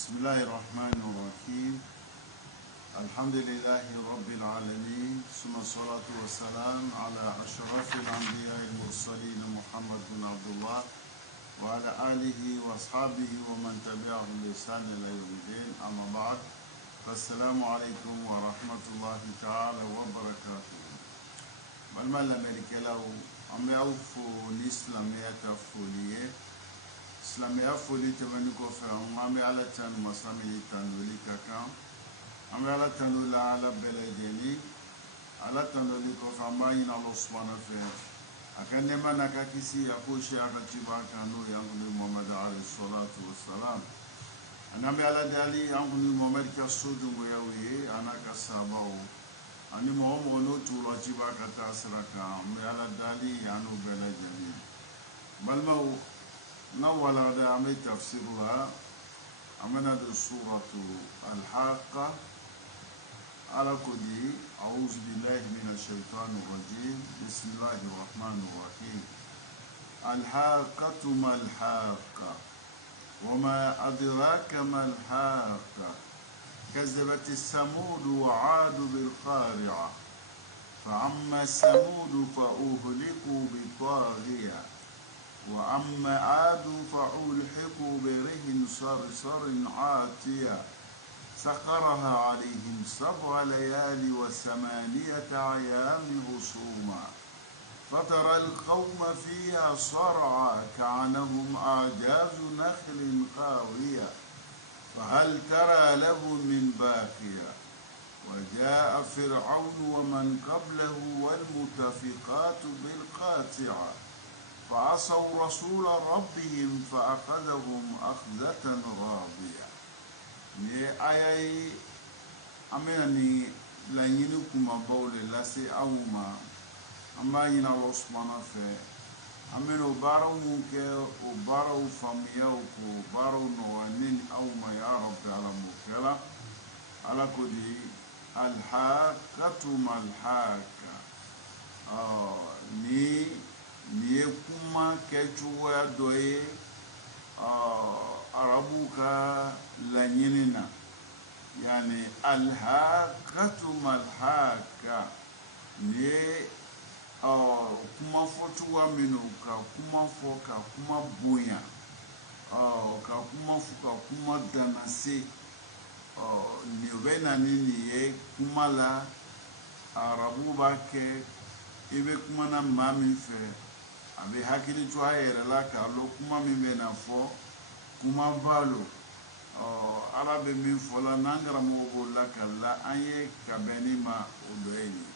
بسم الله الرحمن الرحيم. الحمد لله رب العالمين، ثم الصلاة والسلام على أشرف الأنبياء المرسلين محمد بن عبد الله وعلى آله وأصحابه ومن تبعهم بإحسان إلى يوم الدين. أما بعد، فالسلام عليكم ورحمة الله تعالى وبركاته. بالما الأمريكي لو أمي أوفو نسلامية فوليه Islamia foli tɛmɛni kɔfɛ an bɛ Ala tanu masa min ye tanuli ka kan. An bɛ Ala tanu la Ala bɛɛ lajɛlen. Ala tanuli kɔfɛ an b'a ɲini Allah subhanahu fɛ a ka nɛɛma n'a ka kisi a k'o si a ka ciba kan n'o ye an kun Muhammad alayhi salatu wassalam. An bɛ Ala deli an kun Muhammad ka so dongoyaw ye a n'a ka sahabaw ani mɔgɔ o mɔgɔ n'o tugula ciba ka taa sira kan. An bɛ Ala deli an n'o bɛɛ lajɛlen. Balimaw, نوّل عمي تفسيرها عمنا سورة الحاقة على كدي. أعوذ بالله من الشيطان الرجيم. بسم الله الرحمن الرحيم. الحاقة ما الحاقة وما أدراك ما الحاقة كذبت الثمود وعاد بالقارعة فأما الثمود فأهلكوا بالطاغية وأما عاد فألحقوا بريح صرصر عاتية سخرها عليهم 7 ليال و8 أيام حسوما فترى القوم فيها صرعى كأنهم أعجاز نخل خاوية فهل ترى لهم من باقية وجاء فرعون ومن قبله والمؤتفكات بالقاطعة فعصوا رسول ربهم فأخذهم أخذة رابية. ni ayai ameni la nyini kuma bawle lase awuma amba yina Allah subhanahu fe ameno baraw munke o baraw famiya ko baraw no nin awuma ya rabbi ala mukala ala kodi alhaqatu malhaqa ni kuma kɛcogoya dɔ ye arabu ka laɲini na, yani alhaqatu malhaqa ni ye kuma fɔcogoya minnu ka kuma fɔ ka kuma bonya ka kuma fɔ ka kuma danase ni bɛ na ni nin ye kuma la arabu b'a kɛ i bɛ kuma na maa min fɛ a bɛ hakili to a yɛrɛ la k'a lɔn kuma min bɛ na fɔ kuma ba lo. Ala bɛ min fɔ la n'an karamɔgɔ b'o la ka la an ye ka bɛn ni ma o dɔ ye nin.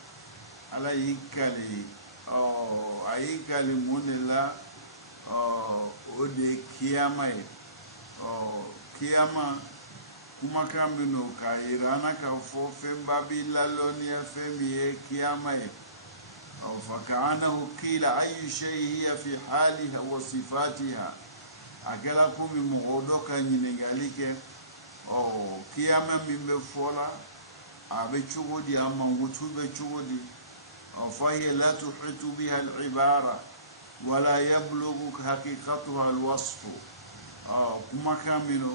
Ala y'i kali a y'i kali mun de la o de ye kiyama ye. Kiyama kumakan bɛ n'o k'a yira an na k'a fɔ fɛnba b'i lalɔnniya fɛn min ye kiyama ye. فكأنه قيل أي شيء هي في حالها وصفاتها أكلكم مغودوك نينغاليك كياما من بفولا أبتشغدي أما وتو بتشغدي فهي لا تحيط بها العبارة ولا يبلغ حقيقتها الوصف كما كاملو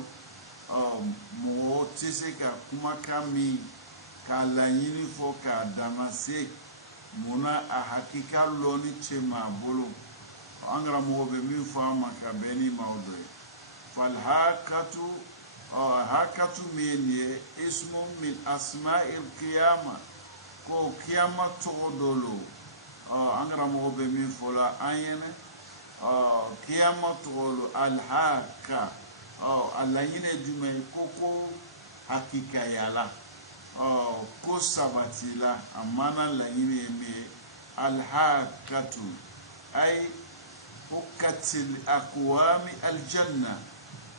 موتسك كما كامي كالانيني فوكا داماسيك muna a hakika loni ce ma bolo an gara mɔgɔ bɛ min fɔ an ma ka bɛn ni ma o dɔ ye. falhakatu hakatu min ye ismu min asma'il kiyama ko kiyama tɔgɔ dɔ lo an gara mɔgɔ bɛ min fɔ la an ɲɛnɛ kiyama tɔgɔ lo alhaka a laɲini jumɛn ye ko hakikayala ko sabatila a mana laɲini ye min ye alhaqatu ay hukkati li aqwami aljanna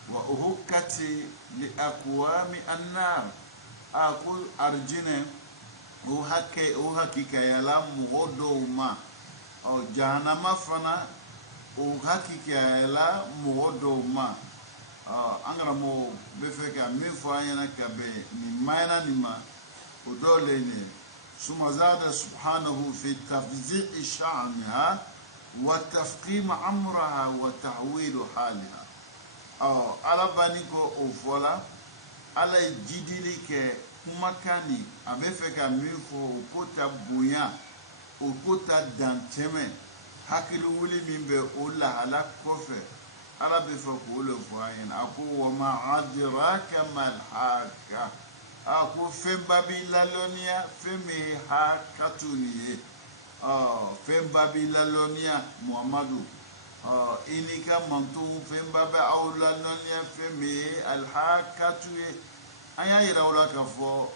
wa hukkati li aqwami annar. a ko arjinɛ o hakikayala mɔgɔ dɔw ma jahanama fana o hakikayala mɔgɔ dɔw ma. an karamɔgɔ bɛ fɛ ka min fɔ an ɲɛna ka bɛn nin mayana nin ma o dɔw le ye ثم زاد سبحانه في تفزيع شأنها وتفقيم أمرها وتحويل حالها. Ala bani ko o fɔla ala jidili ke kumakani abe fɛ ka min fɔ o ko ta bonya o ko ta dantɛmɛ hakili wuli min bɛ o lahala kɔfɛ ala bɛ fɛ k'o le fɔ an ɲɛna a ko wa ma adraka mal haka a ko fɛnba b'i lalɔnniya fɛn min ye hakatu nin ye fɛnba b'i lalɔnniya muhamadu i n'i ka mantonw fɛnba bɛ aw lalɔnniya fɛn min ye alhakatu ye an y'a yira o la k'a fɔ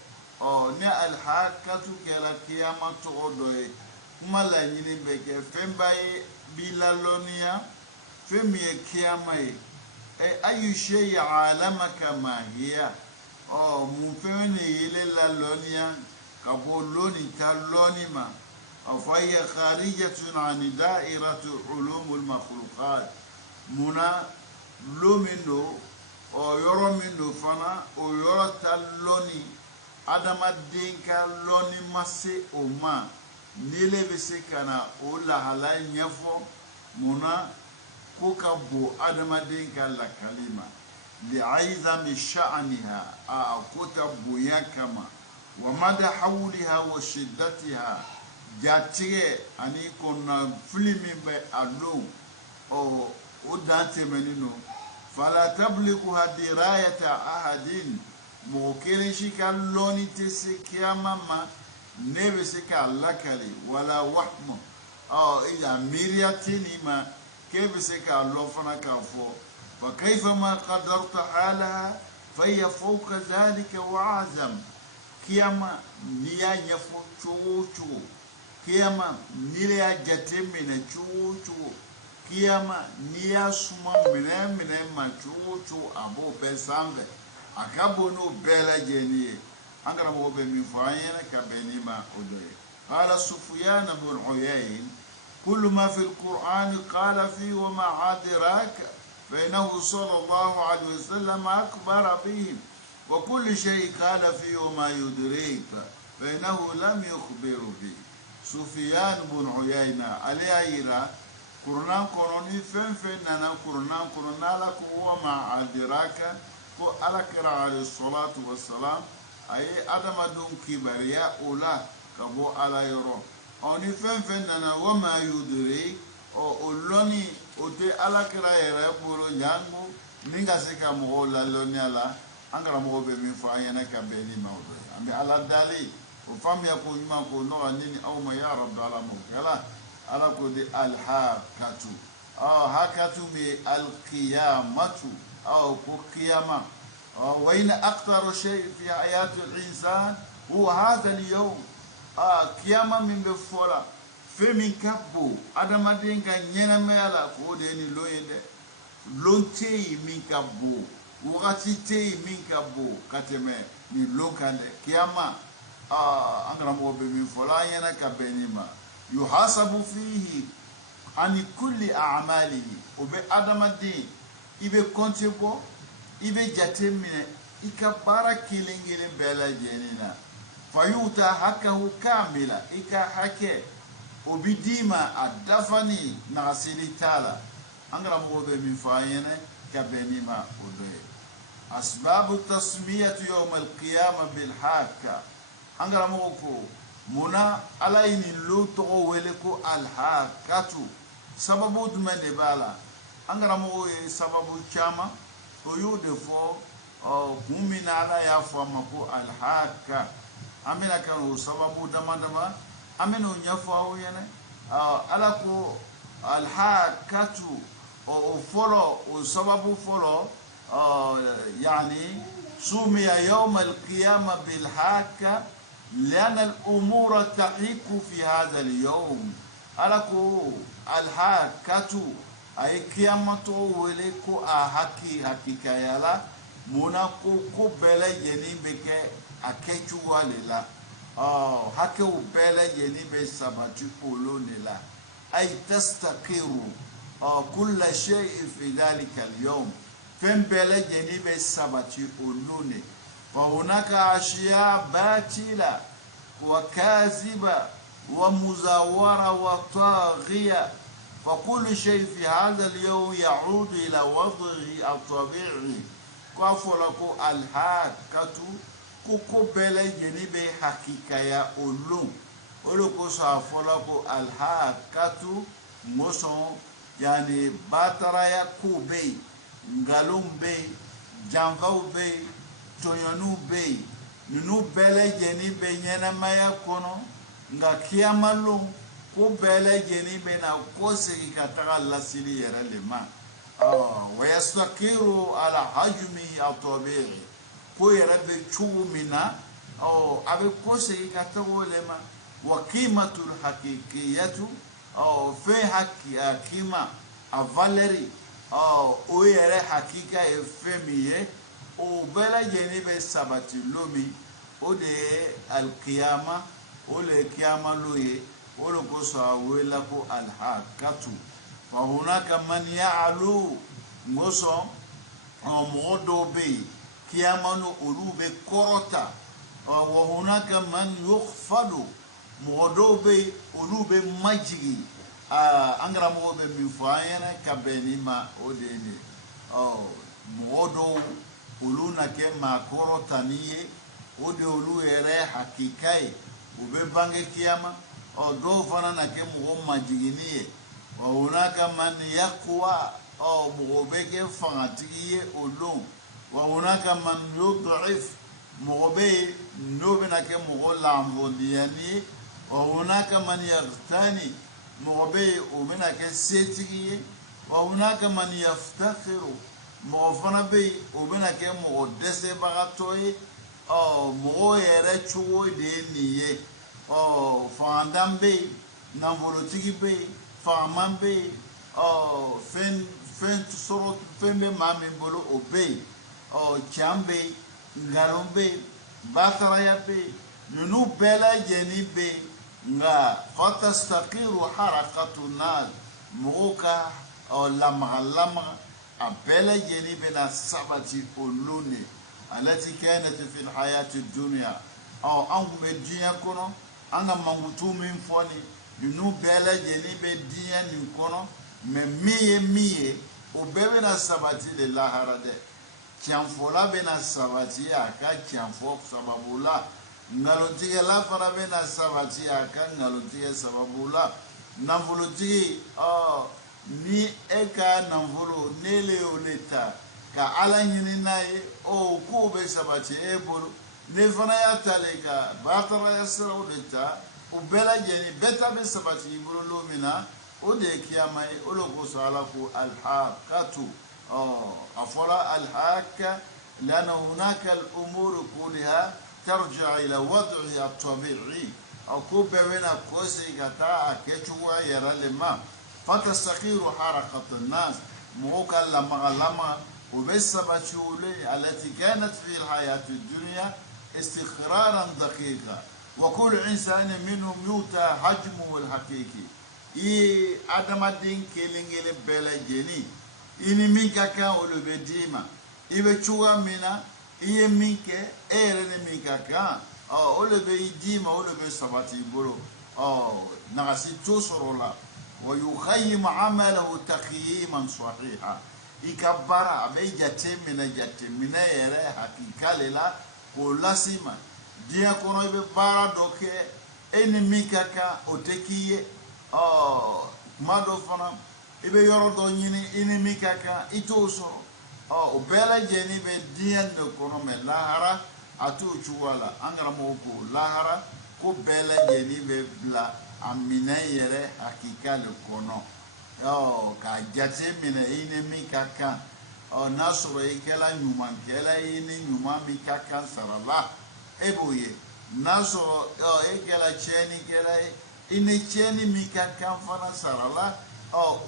ni alhakatu kɛra kiyama tɔgɔ dɔ ye kuma laɲini bɛ kɛ fɛnba ye b'i lalɔnniya fɛn min ye kiyama ye ayu shay'in alamaka ma hiya mun fɛn ne yele lalɔnniya ka bɔ lɔnni ta lɔnni ma فهي خارجة عن دائرة علوم المخلوقات منا لومينو او يرومينو فانا او يروتا لوني ادم دينكا لوني ماسي اوما نيلي بسكنا او لا هلا نيفو منا كوكا بو ادم دينكا لا كلمه لعظم شأنها كوتا بويا كما ومدى حولها وشدتها jatige ani konna filimi be alo o dante menino fala tabliku hadirayata ahadin mo kele shikalloni tese kiyama ma nebe se ka lakali wala wahmo ila miriyatini ma kebe se ka lo fana ka fo fa kayfa ma qadarta halaha fa hiya fawqa dhalika wa azam kiyama niya nyafo chuchu kiyama nile ya jatemina chuchu kiyama niya suma mine ma chuchu abo besambe akabo no bela jeniye angara mo be mi fayena ka benima odoye qala sufyan ibn uyayn كل ما في القرآن قال فيه وما أدراك فإنه صلى الله عليه وسلم أخبر به وكل شيء قال فيه وما يدريك فإنه لم يخبر به سفيان بن عيينة علي أيرا قرآن قرآني فين نانا قرآن لك وما أدراك كو على عليه الصلاة والسلام أي أدم دون كبرياء أولا كبو على يرو أوني فين نانا وما يدري أو لوني أوتي على كرايا بورو جانبو نيجا سكا مغولا لوني على أنغرا مغو بمين فاينا كبيني موضوع أمي على دالي وفهم يقول ما يقول نوع نيني أو ما يا رب على موكلا على كودي الحاكاتو هاكاتو بي القيامة أو قيامة وإن أكثر شيء في حياة الإنسان هو هذا اليوم قيامة من بفورا فمن كبو أدم دين كان ينميلا كوديني لوين لونتي من كبو وغاتي من كبو كتمي ni lokande kiyama angara mo be mi fola yana ka benima yuhasabu fihi ani kulli a'malihi obe adamadi ibe kontebo ibe jatemine ikabara kilingire bela jenina fayuta hakahu kamila ika hake obidima adafani nasili tala angara mo be mi fayene ka benima obe أسباب التسمية يوم القيامة بالحاكة أنغرا موكو منا على إن اللو تغويلكو الحاكة سببو دمان دبالا أنغرا موكو سببو كاما ويودفو كومينا على يفهمكو الحاكة أمينا كانوا سببو دمان أمينو نيفو يعني على كو الحاكة وفولو وسببو فولو يعني سمي يوم القيامة بالحاكة لأن الأمور تحيك في هذا اليوم ألكو الحاكة أي قيامة ولكو حقيقة يلا مناكو كبلا ينبك أكيشو واللا حكو بلا ينبك سباتي قولون لا أي تستقر كل شيء في ذلك اليوم فين بلا جنيب سبتي أولوني فهناك أشياء باطلة وكاذبة ومزورة وطاغية فكل شيء في هذا اليوم يعود إلى وضعه الطبيعي ko fola ko al-haqqatu ko bele jeni be hakikaya olun olo ko sa fola ko al-haqqatu moson yani bataraya ko be ngalum be janvaw be toyonu be nunu bele jeni be nyana maya kono nga kiamalum ko bele jeni be na ko sigi kataga lasili yere lema wa yastaqiru ala hajmihi at-tabi'i ko yere be chumina abe ko sigi katago lema wa qimatul haqiqiyatu fe haki kima a valeri o yere hakika e femiye o bele jeni be sabati lomi o de al-qiyama o le kiyama loye o lo ko sa wela ko al-haqqatu fa hunaka man ya'lu ngoso modo be kiyama no ulube korota wa hunaka man yukhfadu modo be ulube majigi angra mo be mi fayena kabeni ma odeni modo uluna ke ma korota niye ode ulu ere hakikai ube bange kiyama do fana na ke mo majiginiye wa hunaka man yaqwa mo be ke fangatiye ulun wa hunaka man yud'if mo be no be na ke mo lambo diani wa hunaka man yaghtani mo be o be na ke setiye wa hunaka man yaftakhiru mo fana be o be na ke mo dese bagatoye mo yere chuo de niye fandambe namvolotigi be famambe fen soro fembe mami bolo obe chambe ngarombe bataraya be nunu bela jeni be nga fatastaqiru harakatu nas moka lama abela jeni be na sabati olune التي كانت في الحياة الدنيا أو مدينة كنا أنا مغتو من فوني لنو بلا جني بدينة نكونا مية وبنا سباتي لله هرده كيانفولا بنا سباتي أكا كيانفوك سبابولا نالوتيك لا فنا بنا سباتي أكا نالوتيك سبابولا نفولوتيك ni eka namvolo nele oleta ka ala nyini naye ko be sabati ebolo ne fana ya taleka batara ya sira oleta o bela jeni beta be sabati ibolo lomina o de kiyama o lo ko sala ko al-haqqatu afola al-haqqa lana hunaka al-umur kullaha tarja ila wad'iha at-tabi'i ko be wena ko se gata akechuwa yara lema فتستقير حركة الناس موكا لما وبالسبتشولي التي كانت في الحياة الدنيا استقرارا دقيقا وكل إنسان منهم يؤتى حجمه الحقيقي آدم الدين كيلينجل بلا جني إني ميكا كان ولبديما إبتشوا منا إيه ميكا إيرن ميكا كان ولبديما ولبسبتي برو نغسي توصروا ويخيم عمله تقييما صحيحا يكبر ابي جاتمنا يرى حقيقه لا ولاسما دي كونو ببارا دوكي اني ميكاكا اوتكيه مادو فنا ibe yoro do nyini ini mikaka itoso o bela jeni be dian de kono me lahara atu chuwala angara moko lahara ko bela jeni be bla amina yere hakika le kono ka jate mina ine mikaka nasoro ikela nyuma kela ine nyuma mikaka sarala eboye nasoro ikela cheni kela ine cheni mikaka fana sarala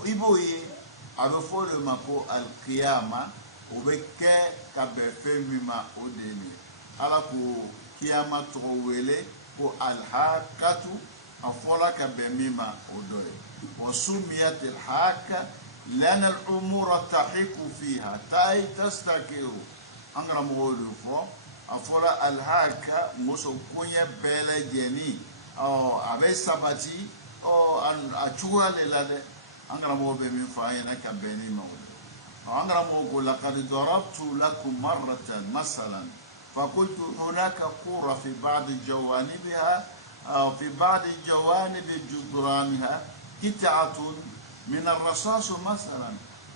iboye abefole mako al-qiyama obeke kabefe mima odeni ala ko kiyama to wele ko al-haqqatu أفولا كبميما ودوي وسميت الحاكة لأن الأمور تحيك فيها تاي تستكيرو أنغرا مولو فو أفولا الحاكة موسو كونيا بلا جني أو أبي سباتي أو أن أشوها للادة أنغرا مولو بمين فاينا كبميما ودوي أنغرموكو لقد ضربت لكم مرة مثلا فقلت هناك قرى في بعض جوانبها أو في بعض جوانب جدرانها قطعة من الرصاص مثلا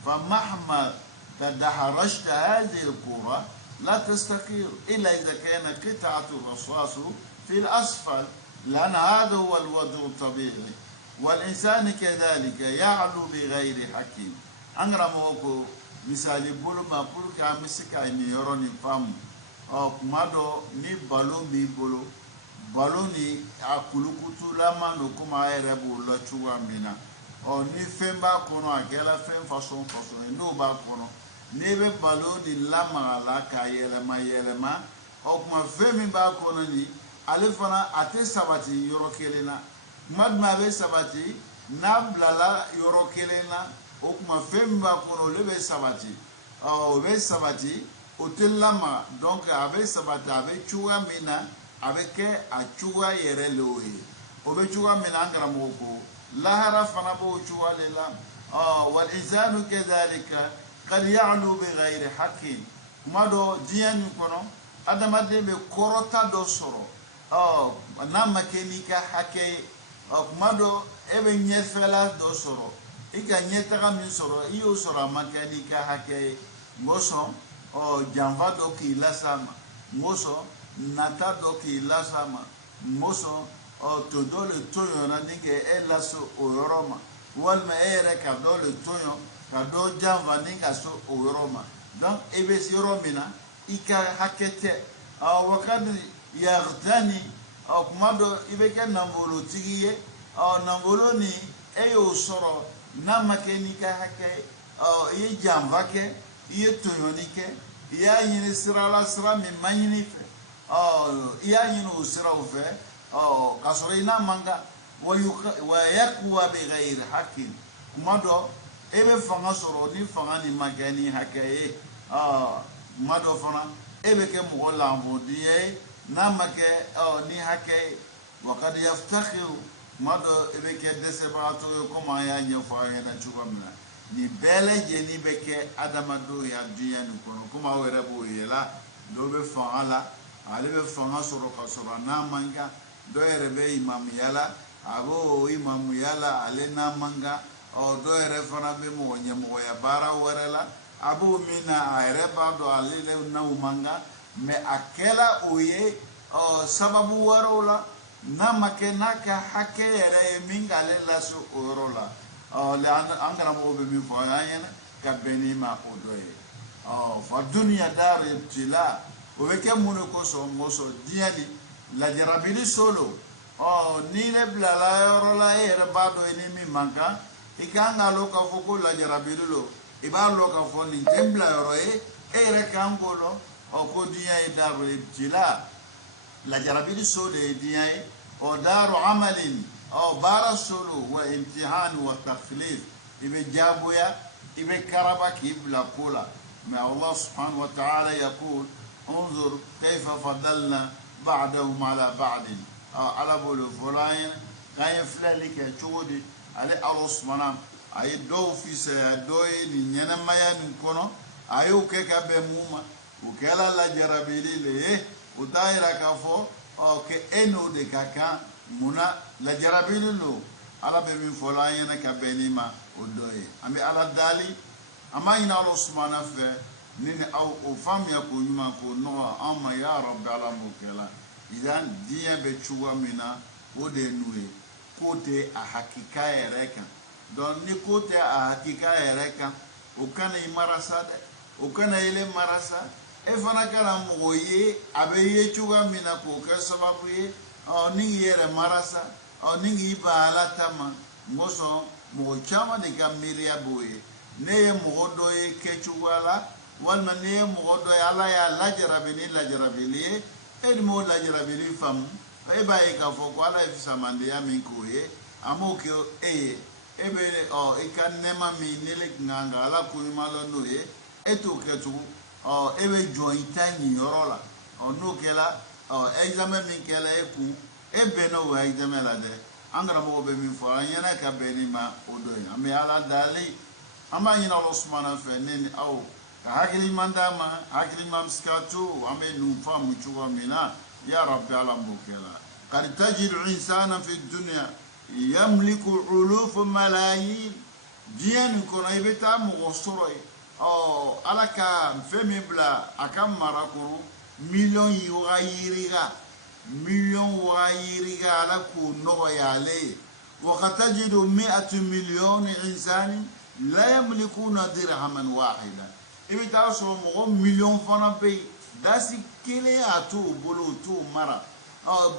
فمهما تدحرجت هذه القرى لا تستقير إلا إذا كان قطعة الرصاص في الأسفل لأن هذا هو الوضع الطبيعي والإنسان كذلك يعلو بغير حكيم أنغرموكو misali bolo ma pour ka misika ni yoro ni fam kumado ni balo mi bolo balo ni akulukutu la mano kuma ere bu lo chuwa mina ni femba kono akela fem façon no ba kono ni be balo di la mala ka yele ma kuma femi ba kono ni ale fana ate sabati yoro kelena madma be sabati na blala yoro kelena o kuma fɛn b'a kɔnɔ olu bɛ sabati o bɛ sabati o tɛ lama donc a bɛ sabati a bɛ cogoya min na a bɛ kɛ a cogoya yɛrɛ le o ye o bɛ cogoya min na an karamɔgɔ ko lahara fana b'o cogoya de la wal insanu kadhalika qad ya'lu bighayri haqqin kuma dɔ diɲɛ min kɔnɔ adamaden bɛ kɔrɔta dɔ sɔrɔ n'a ma kɛ n'i ka hakɛ ye kuma dɔ e bɛ ɲɛfɛla dɔ sɔrɔ ika nyetaga min soro iyo soro makani ka hake ngoso janva do ki lasama ngoso nata do ki lasama ngoso to do le toyo na ninge elaso oroma walma ere ka do le toyo ka do janva ninga so oroma donc ebe siro mina ika hakete wakadi yagtani kumado ibe ke nambolo tigiye nambolo ni eyo soro na makeni ka hake ye jamba ke ye toyoni ke ya yini sirala sira min manyini fe ya yini usira ufe kasoro ina manga wa yakwa bi ghairi haqqin kumado ebe fanga soro ni fanga ni makeni hake ye kumado fana ebe ke mo lambo diye na make ni hake wa kad yaftakhiru mado ebe ke desebato ko ya nyefa ya na chukwamna ni bele je ni beke adamado ya dunya ni kono kuma were bo yela do be fala ale be fanga soro ka soro na manga do ere be imam yala abo imam yala ale na manga do ere fana be mo nyemo ya bara werela abo mina ere ba do ale le na manga me akela oye sababu warola na makena ka hake yere mingale laso orola le angara mo be mi foyana ka beni ma odoye fa dunya dar ibtila o weke muno ko so moso diani la jarabili solo ni ne blala orola yere bado ni mi manka ikanga lo ka foko la jarabili lo iba lo ka fo ni tembla oroye ere kangolo ko diya dar ibtila la jarabili solo diya o daru amalin bara solo wa imtihan wa takhlif ibe jabuya ibe karaba ki ibla kula ma Allah subhanahu wa ta'ala yaqul انظر كيف فضلنا بعدهم على بعض على بول فلاين كاي فلالك تشودي على الله سبحانه ay do fi se doy ni nyana maya ni kono ayo ke ka be muma ukela la jarabili le utaira ka fo ke eno de kaka muna la jarabili lo ala be min fola yana ka benima odoye ambe ala dali ama ina Allah subhanahu fe nini au o fam ya ko nyuma ko no amma ya rabbi ala mukela idan dia be chuwa mina ode nuwe kote a hakika yereka don ni kote a hakika yereka ukana imarasa de ukana ile marasa e fana kala moye abe chuwa mina ko ka sababu ye ningi yere marasa ningi ibala tama ngoso mo chama de kamilia boye ne mo doye ke chuwala walma ne mo do ala ya lajarabili edmo lajarabili fam e baye ka fo ko ala ifisa mande ya min ko ye amoke ebe ikan nema mi nele nganga ala ko malo no ye eto ketu ebe jointa ni yorola no kela examen min kela eku ebe no wa examen la de angara mo be min fo anyana ka be ni ma odo ya me ala dali ama ina Allah subhanahu fa neni au ka hakili mandama hakili mamskatu ame nufa muchuwa mina ya rabbi ala mukela qad tajidu insana fi dunya yamliku uluf malayin diyan kono ibeta mo soroi oh alaka femi bla akam marakuru million yiriga ala ku no yale وقد تجد 100 مليون إنسان لا يملكون درهما واحدا إبي تاسو مغو مليون فانا بي داسي كيلي أتو بلو تو مرا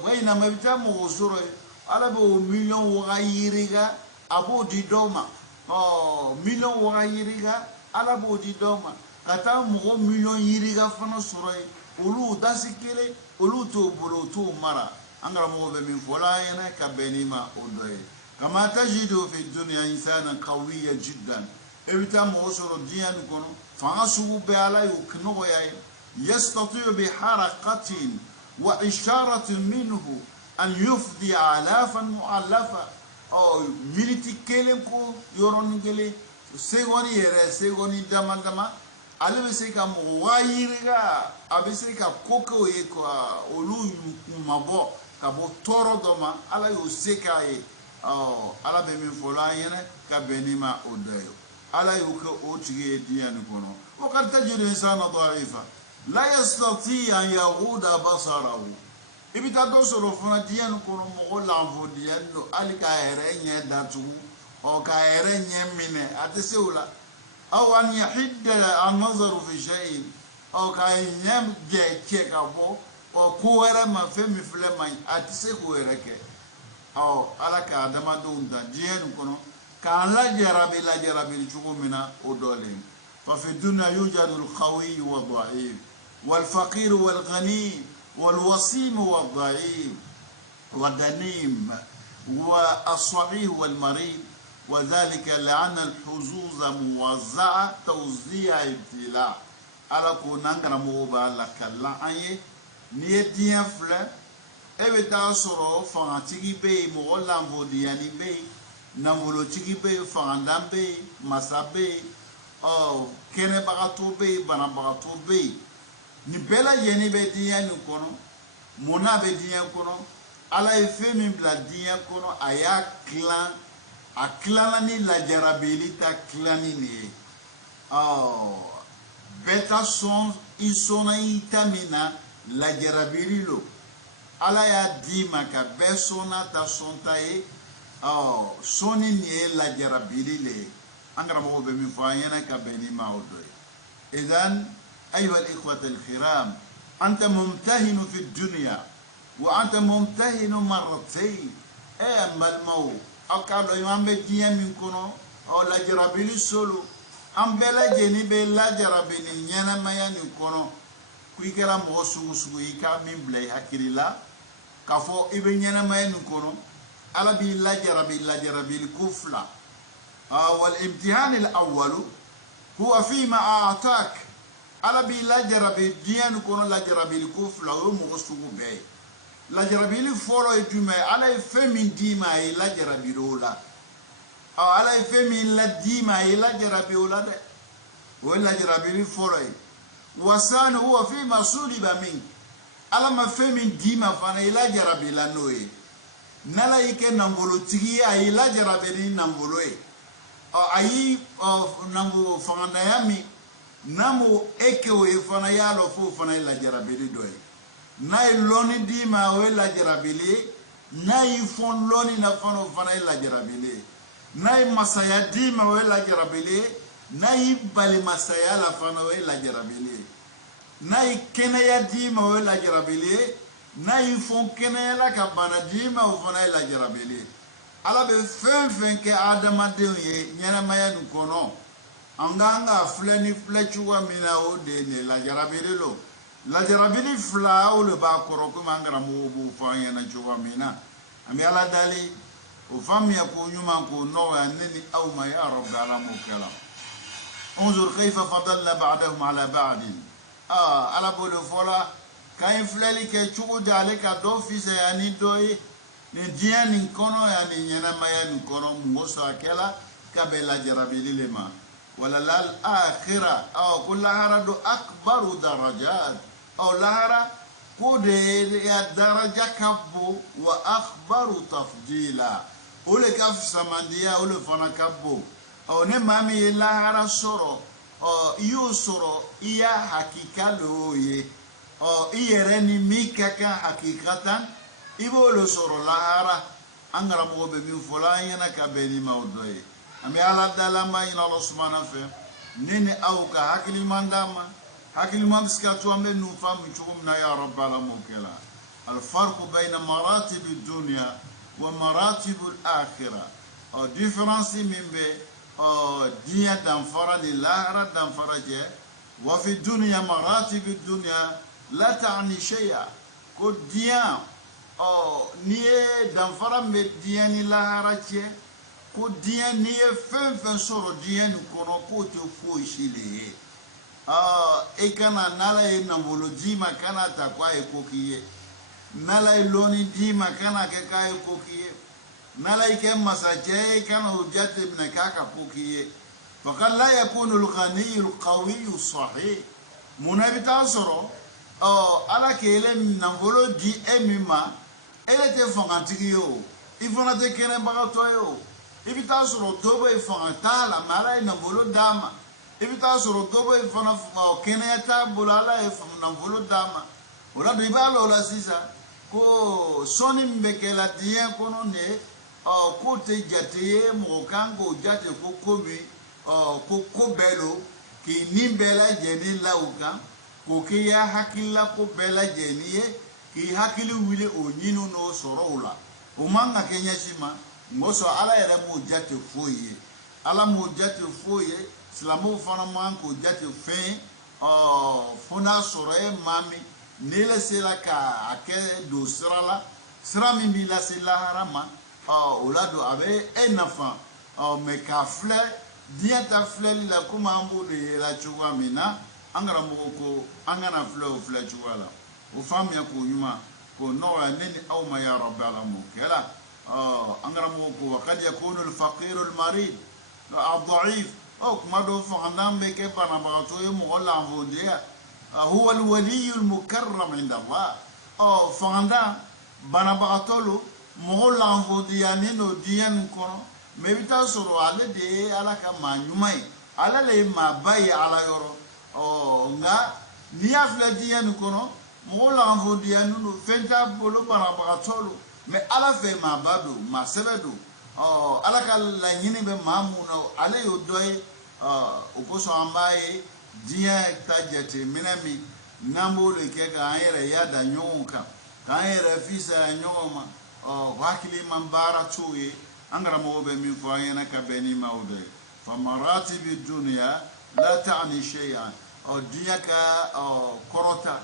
بينما بتا مغو سوري على بو مليون وغيريغا أبو دي دوما مليون وغيريغا على بو دي دوما كتا مغو مليون يريغا فانا سوري أولو داسي كيلي أولو تو بلو تو مرا أنغرا مغو بمين فلاينا كبنيما أدوي كما تجد في الدنيا إنسانا قويا جدا إبتا موصر الدين كنو فعصوا بألا يكنو يستطيع بحركة وإشارة منه أن يفضي آلافا مؤلفة أو ملتي كيلمكو يورون كيلي سيغوني يرى سيغوني داما داما ألي بسيكا مغايرغا أبسيكا كوكو يكوا أولو مبو كابو تورو دوما ألا يوسيكا ala be min fola yene ka benima odayo ala yuko otige diyan kono wa qad tajidu insana dha'ifa la yastati an yahuda basarahu ibita do soro fona diyan kono mo lamvo diyan no alika ere nye datu o ka ere nye mine atesula aw an yahidda an nazaru fi shay'in o ka nyam je cheka bo o kuwere ma femi flema atise kuwere ke ala ka damadun da diyen kono ka la jarabi chugumina odolin fa fi dunya yujadu al-qawi wa dha'if wal faqir wal ghani wal wasim wa dha'if wa danim wa as-sahih wal marid wa dhalika la'anna al-huzuz muwazza'a tawzi'a ibtila ala ko nangara mo ba la kala anye ni diyen fle ebe ta soro fangantigi be mo lambo diani be namolo tigi be fangandam be masabe kene bagato be bana bagato be ni bela yeni be diani kono mona be diani kono ala efe min bla diani kono aya clan a clan ni la jarabilita clani ni beta son isona itamina la jarabililo ala ya dima ka besona ta sontaye soni ni la jarabili le angara mo be mi fayena ka beni maudo idan ayuha al-ikhwat al-kiram anta mumtahin fi ad-dunya wa anta mumtahin marratayn mal maw akado imambe diya min kono o la jarabili solo ambela jeni be la jarabili nyana mayani kono kuikera mo sugu ika min blay hakilila kafo ibe nyana mayani kono ala bi la jarabi kufla wal imtihan al awwal huwa fi ma a'tak ala bi la jarabi diyan kono la jarabi kufla o mo sugu be la jarabi folo e tume ala e femi dima e la jarabi rola ala e femi la dima e la jarabi ola de o la jarabi folo e wasana huwa fi ma suliba min ala ma femi dima fana e la jarabi la noe nala ike nangolo tigi ay la jarabi nangolo e ayi nango fana yami namo eke o e fana yalo fo fana la jarabi doe nay loni dima o la jarabili nay fon loni na fano fana la jarabili nay masaya dima o la jarabili nay bali masaya la fana o la jarabili nay kenaya dima o la jarabili nay fon kenaya la kabana dima o fana la jarabili ala be fen ke adama de ye nyana maya nu kono anganga fleni flechuwa mina o de ne la jarabili lo la jarabili fla o le ba koro ko mangara mo bu fa yana chuwa mina ami ala dali o fami ya ko nyuma ko no ya nini aw ma ya rabb ala mukala انظر كيف فضلنا بعدهم على بعد ala bolo fola kay fleli ke chugo jale ka do fi se yani doyi ni diani kono yani nyana maya ni kono ngoso akela ka be la jarabili le ma wala lal akhira ko lahara do akbaru darajat lahara ko de ya daraja kabbo wa akhbaru tafdila ole kaf samandiya ole fana kabbo ne mami lahara soro iyo soro iya hakika loye iyere ni mikaka hakikatan ibo lo soro lahara angara mo be mi fola yana ka beni mawdoye ami ala dalama ina Allah subhanahu fa nene au ka hakili mandama hakili mamska tu ambe nu famu chukumna ya rabbal alamin al farq bayna maratib ad-dunya wa maratib al-akhirah difference mimbe diya danfara ni lahara danfara je wa fi dunya maratib ad-dunya la ta'ni shay'a ko diya niye danfara me diya ni lahara je ko diya niye fen soro diya ni kono ko te fo shile e kana nala e nambolo dima kana ta kwa e kokiye nala e loni dima kana ke ka e kokiye nala e ke masaje kana hujjat ibn kaka kokiye faqad la yakunu al-ghani al-qawi as-sahih munabita soro ala ke ele nambolo di emima ele te fangantigi yo ifona te kene bagato yo ibita soro dobo e fangata la mala e nambolo dama ibita soro dobo e fana kene ta bulala e nambolo dama ora do ibalo la sisa ko soni mbekela dien kono ne ko te jate mo kango jate ko kobi ko kobelo ki nimbela jeni lauka ko ke ya hakilla ko bela jeni ki hakili wile o nyinu no soro ula o manga kenya shima ngoso ala yere mo jate foye ala mo jate foye silamo fana man ko jate fin fona soro e mami nele sela ka ake do sirala sirami mi la sela harama olado abe enafa me ka fle diata fle la kuma ambu de la chuwa mina angara mo ko angana fle chuwa la o fam ya ko nyuma ko no neni aw ma ya rabbi alamu kala angara mo ko qad yakunu al faqir al marid al da'if kuma do fa handam be ke bana ba to yo mo la vodia هو الولي المكرم عند الله فاندا بنا بقتلو مولا فودياني نو ديان كونو مبيتا سورو على دي على كما نيماي على لي ما باي على يورو nga niya fla diyan kono مولا فودياني نو فنتا بولو بنا بقتلو me ala fe ma bado ma sebedo ala ka la nyini be mamuno ala yo doy oposo ambaye dia tajate minami nambo le ke ga ayere ya da nyonka ka ayere fisa nyoma wakili mambara chuye angara mo be mi fo ayena ka beni mawde fa maratib ad-dunya la ta'ni shay'an dia ka korota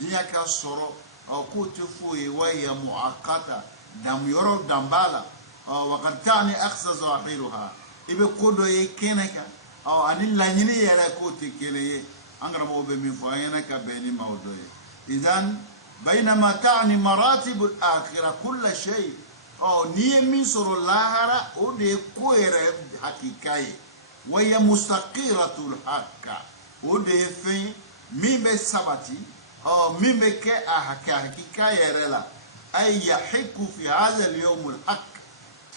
dia ka soro ko te foye wa ya muaqqata dam yoro dambala wa qad ta'ni akhsa zahiruha ibe kodo ye kenaka ani lanyini yara ko tikele angara mo be mi fo ayena ka beni mawdoye idan bainama ta'ni maratib al-akhirah kull shay ni min suru lahara o de ko ere hakikai wa ya mustaqiratul hakka o de fe mi be sabati mi be ke hakikai ere la ay yahiku fi hadha al-yawm al-haq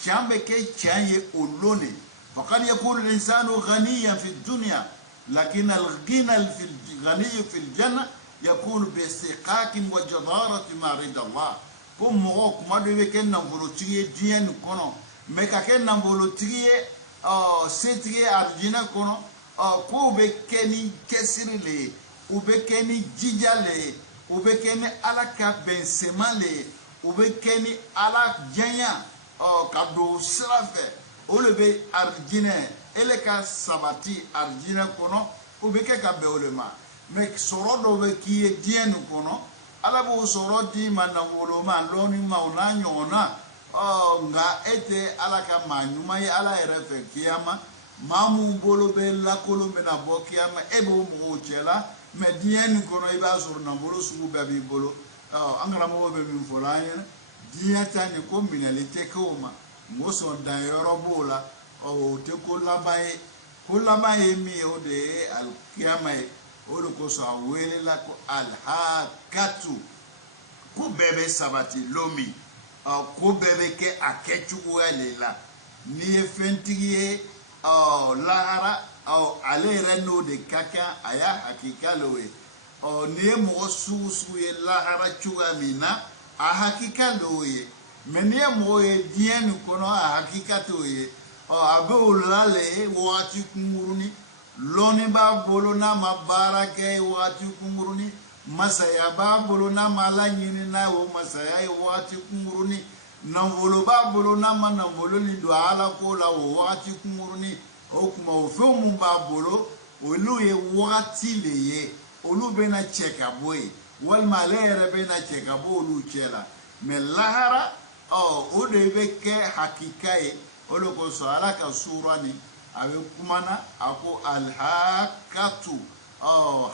chambe ke chanye olone فقد يكون الإنسان غنيا في الدنيا لكن الغنى الغني في الجنة يكون باستحقاق وجدارة ما رضى الله كم موك ما دوي كن نمبولوتية دين كونو ميكا كن نمبولوتية سيتية أرجينا كونو كو بكني كسر لي وبكني جيجا لي وبكني على كبنسما لي وبكني على جنيا كابدو سرافة ole be arjine ele ka sabati arjine kono o be ke ka be ole ma me soro do be ki dien kono ala bo soro di manawolo ma loni ma ona nyona nga ete ala ka manyuma ye ala erefe kiyama mamu bolo be la kolombe na bo kiyama e bo mo chela me dien kono e ba soro na bolo su be bi bolo angara mo be mi folanye diata ni ko minelite ko ma moso da yorobola te ko labaye kulama emi o de alkiyama o ko so awele la ko alhaqatu ko bebe sabati lomi ko bebe ke akechu welela ni efentiye lahara ale reno de kaka aya hakika lowe ni mo susu ye lahara chuga mina a hakika lowe menie mo e dien kono a hakika toye abe ulale wati kumuruni loni ba bolona mabarake wati kumuruni masaya ba bolona malanyini na wo masaya wati kumuruni nanvolo ba bolona manavolo lindo ala ko la wati kumuruni okuma ofemu ba bolo olu ye wati leye olu bena cheka boy wal malere bena cheka bo olu chela melahara o de beke hakikae olo ko so ala ka surani awe kumana ako alhaqatu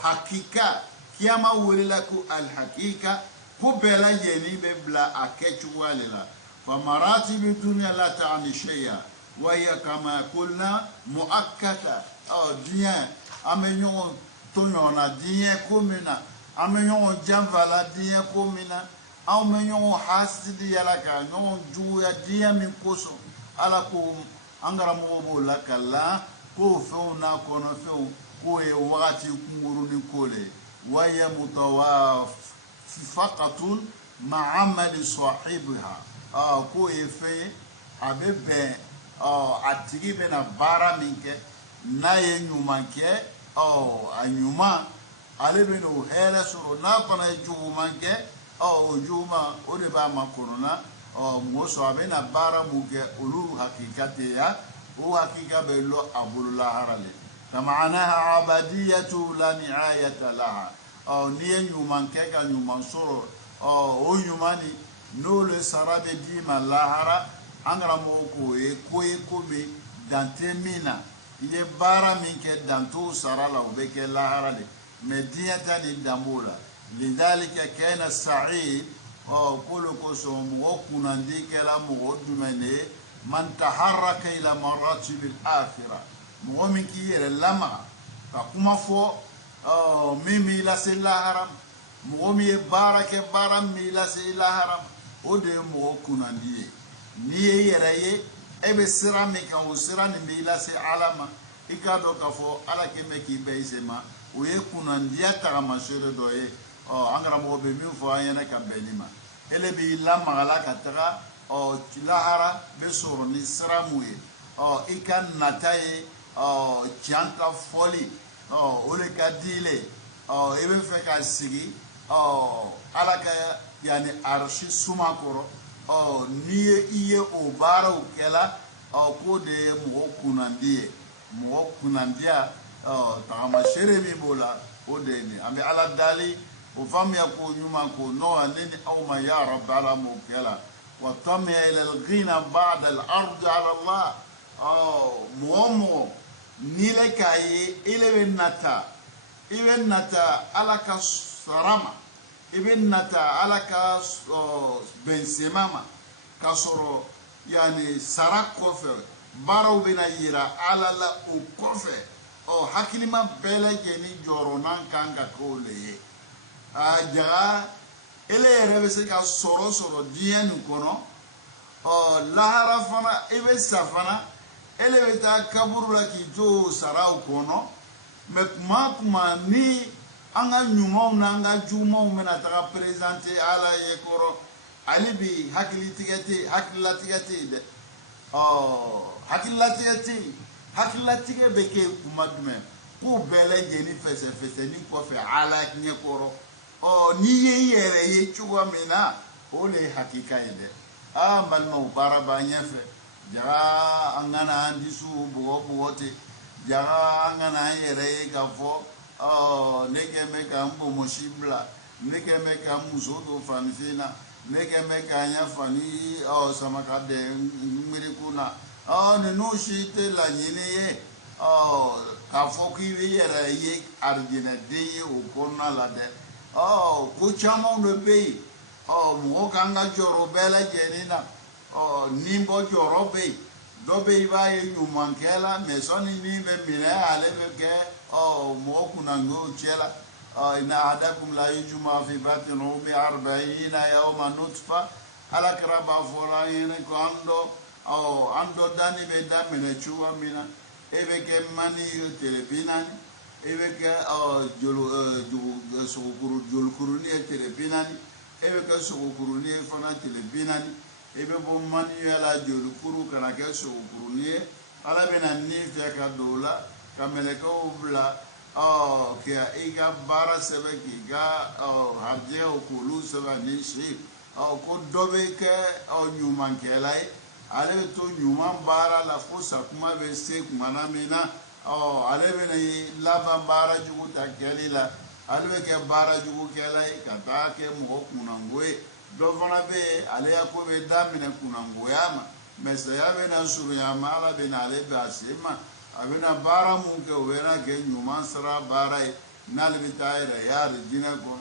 hakika kiyama wulila ku alhaqiqa ko bela yeni be bla akechu walela fa maratib dunya la ta'ni shay'a wa hiya kama qulna muakkata dien amenyon tonyona dien komina amenyon janvala dien komina amenyon hasidi yalaka non juya dien min koso ala ko angara mo bo la kala ko feuna kono feu ko e wati kunguru ni kole waya mutawafaqatun ma'amal sahibiha ko e fe abebe atigi bena bara minke na ye nyumanke anyuma ale beno hele suru na pana jumanke juma o de ba makorona moso abena bara muke ulu hakikate ya o hakika belo abul laharale tamanaha abadiyatu la niayata laha niye nyuman ke ka nyuman soro o nyumani no le sarabe di malahara angara mo ko e ko be dantemina ye bara minke danto sarala o be ke laharale mediyata ni dambola lidhalika kana sa'id kolo ko so mo kunandi kala mo dumene man taharraka ila maratib al-akhirah mo min ki yere lama ka kuma fo mimi la sila haram mo mi barake baram mi la sila haram o de mo kunandi ni yere ye ebe sira mi kan o sira ni mi la se alama ikado ka fo ala ke me ki be sema o ye kunandi ata ma shere do ye angara mo be mi fo ayena ka benima ele bi la magala katara lahara be soro ni sramuye ikan nataye tianta foli ole kadile ebe fe ka sigi alaka yani arshi sumakoro niye iye o bara ukela ko de mo kunandia tama shere mi bola o de ni ambe ala dali وفم يكون يمكن نوع لين أو ما يا رب على موكلا وطمع إلى الغنى بعد الأرض على الله مومو نيلكاي إلى النتا على كسرما النتا على كس بنسماما كسر يعني سرق كفر بارو بنا يرا على لا وكفر حكي ما بلا جني جورونان كانغا كولي jaga ele rebe se ka soro dien kono lahara fana ebe safana ele beta kaburu la ki jo sarau kono me kuma ni anga nyuma na anga juma mena ta presenter ala ye koro ali bi hakilati de hakilati beke kuma dume ko bele jeni fese ni ko fe ala nye koro ni yere ye chuwa mina ole hakika ide malmo baraba nyefe jaga angana andisu bugote jaga angana yere gafo neke meka mbo moshibla neke meka muzodo fanisina neke meka nyafani samakade mirikuna ne no shite la nyine ye kafoki yere ye arjina de o konna la de kuchama no be mo kanga joro bela jenina nimbo joro be dobe iba ye nyuman kela me soni ni be mine ale be ke o mo kunango chela ina adakum la yujma fi batni umi 40 yawma nutfa ala kraba fola yene kondo ando dani be damene chuwa mina ebe ke mani telepinani ebe ke sokuru jolkuru ni telepinani ebe ke sokuru ni fana telepinani ebe bo mani yala jolkuru kana ke sokuru ni ala bena ni fe ka dola kamele ko bla ke iga bara sebe ki ga harje o kulu sebe ni shi ko dobe ke nyuman kelai ale to nyuman bara la fosa kuma be se kuma na mina ale be ne laba bara jugu ta kelila ale be ke bara jugu kelai kata ke mo kunangoe do fana be ale ya ko be damine kunangoya ma mese ya be na suru ya mala be na ale ba sema abena bara mu ke wera ke nyuman sara bara na le bitaira ya jina ko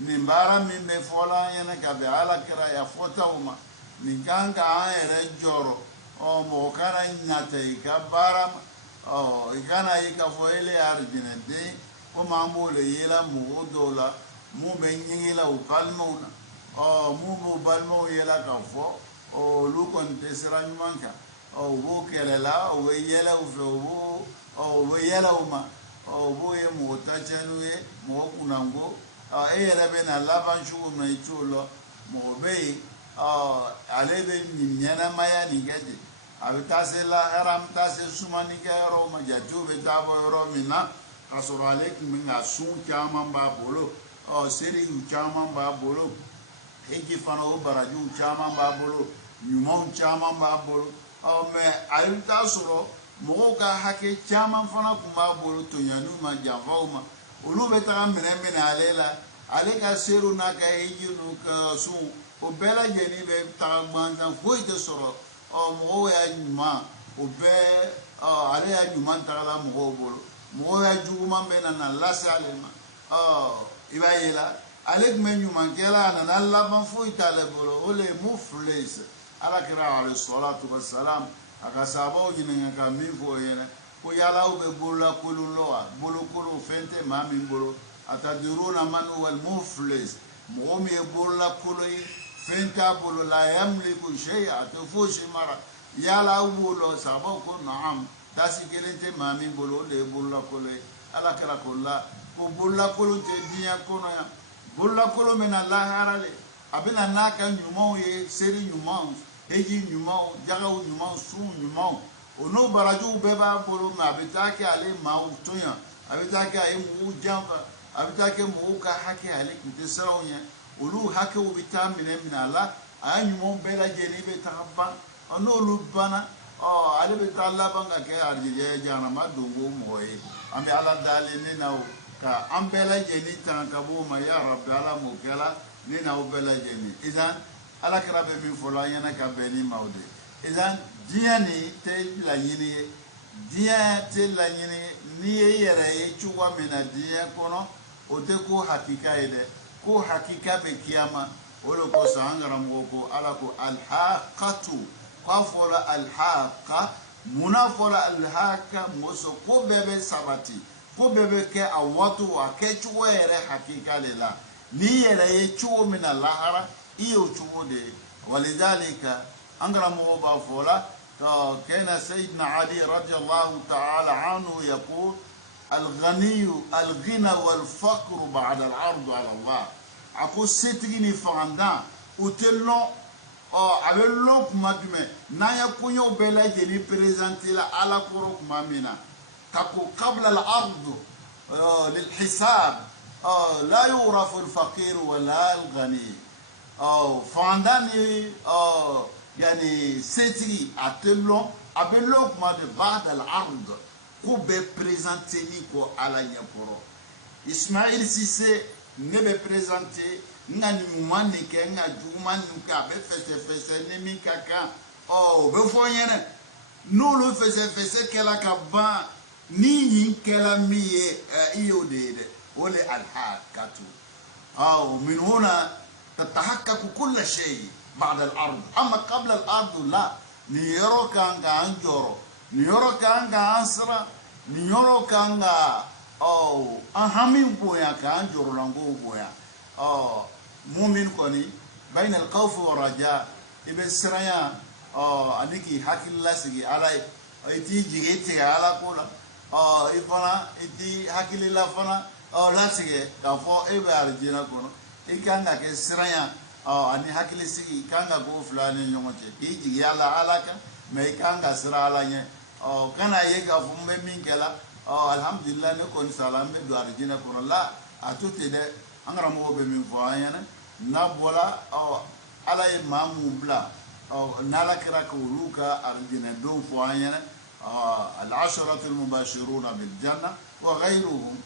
ni bara mi me fola yana ka be ala kira ya fota uma ni ganga ayere joro mo kana nyate ka bara ikana ika foile arjinete ko mambo le yela mo dola mu be nyila u kalmo mu balmo yela ka fo lu kon tesra nymanka wo kelela wo yela u fo wo yela uma wo ye mo tachenu mo kunango eyere be na laban shugo na itulo mo be ale be nyana maya ni gede abitase la haram tase sumani ke ro ma jatu be tabo ro mina kasoro ale kinga sun chama ba bolo seri chama ba bolo eji fano baraju chama ba bolo nyumon chama ba bolo me alta soro mo ka hake chama fana kuma bolo to nyanu ma javauma ulu be ta mene alela ale ka seru na ka eji no ka su o bela jeni be ta manza foi de soro mo ya nyuma o be ale ya nyuma ta la mo bolo mo ya juma be na lasale ma iba yela ale me nyuma kela na la ban foi ta le bolo o le mufles ala kira alayhi salatu wassalam aka sabo jini ka mi fo yene ko yala o be bolo kulu loa bolo kulu fente ma mi bolo ataduruna man huwa al-muflis mo mi bolo kulu fenta bolo la yamliku shay'a tufushi mara yala bolo sabo ko naam tasi gelente ma mi bolo le bolo kulu ala kira kolla ko bolo kulu te dia kono ya bolo kulu mena la harale abina naka nyumo ye seri nyumo eji nyumo jaga nyumo su nyumo ono baraju beba bolo ma bitake ale ma utonya abitake ay mu jamba abitake mu ka hake ale kite saronya olu hake ubita minala anyumo bela jeni be takaba ono lu bana ale be talla banga ke arje jana ma dungo moye ami ala dali ni nawo ka ambela jeni tankabo ma ya rabbi ala mukala ni nawo bela jeni idan ala karabe min fola yana ka beni maude idan diani te la yini dia te la yini ni yere ye chuwa mina dia kono o te ko hakika ide ko hakika be kiyama olo ko sangara moko ala ko alhaqatu ko fola alhaqa muna fola alhaqa moso ko bebe sabati ko bebe ke awatu wa ke chuwa yere hakika lela ni yere ye chuwa mina lahara iyo chuwa de walidhalika angara mo ba fola كان سيدنا علي رضي الله تعالى عنه يقول الغنى والفقر بعد العرض على الله أقول ستغني فاندا وتلون أبلوك مدمه نايا كونيو بلا جلي بريزانتي لا على كروك مامينا تقول قبل العرض للحساب لا يعرف الفقير ولا الغني فانداني يعني ستري atelon abelo kuma de ba'da al-ard ko be présenter ni ko ala nyaporo Ismaïl Cissé ne be présenter ngani mumani ke ngaju mani ka be fese ne mi kaka be foyene no lo fese kela ka ba ni yin kela mi iyo de ole al-hakatu min huna تتحقق كل شيء بعد الأرض أما قبل الأرض لا ni yoro kanga anjoro ni yoro kanga ansra ni yoro kanga ahami boya ka anjoro lango boya mu'min koni bain al-khawf wa raja ibe siraya aniki hakilla sigi alai iti jigiti ala kola ifana iti hakilla fana la sige ka fo ebe arjina kono ikanga ke siraya ani hakili sigi kanga go fulani nyongote iji yala alaka me kanga sira ala nye kana ye ka fu me minkela alhamdulillah ne kon salam be do arjina kono la atuti de angara mo be min fo ayana na bola ala e mamu bla nala kira ko luka arjina do fo ayana al-asharatu al-mubashiruna bil janna wa ghayruhum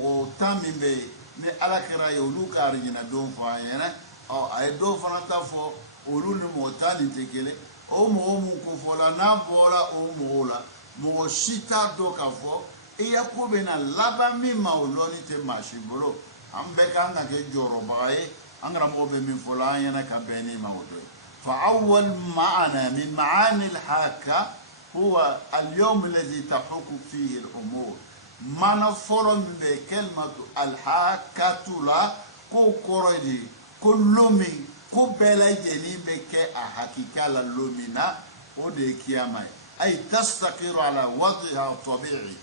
mutamin be ne ala kira yo luka arjina do fo ayana ay do fanata fo olu ni motani tekele o mo ko fola na bola o mola mo shita do ka fo iya ko be na laba mi ma oloni te mashibolo ambe kanga ke joro bae angra mo be min fola yana ka beni ma odo fa awwal ma'ana min ma'ani al-haka huwa al-yawm alladhi tahukku fihi al-umur mana folo be kelmatu al-hakatu la ko korodi ko lomi ko bela jeni be ke a hakika la lomina o de kiyama ay tastaqiru ala wadhiha tabi'i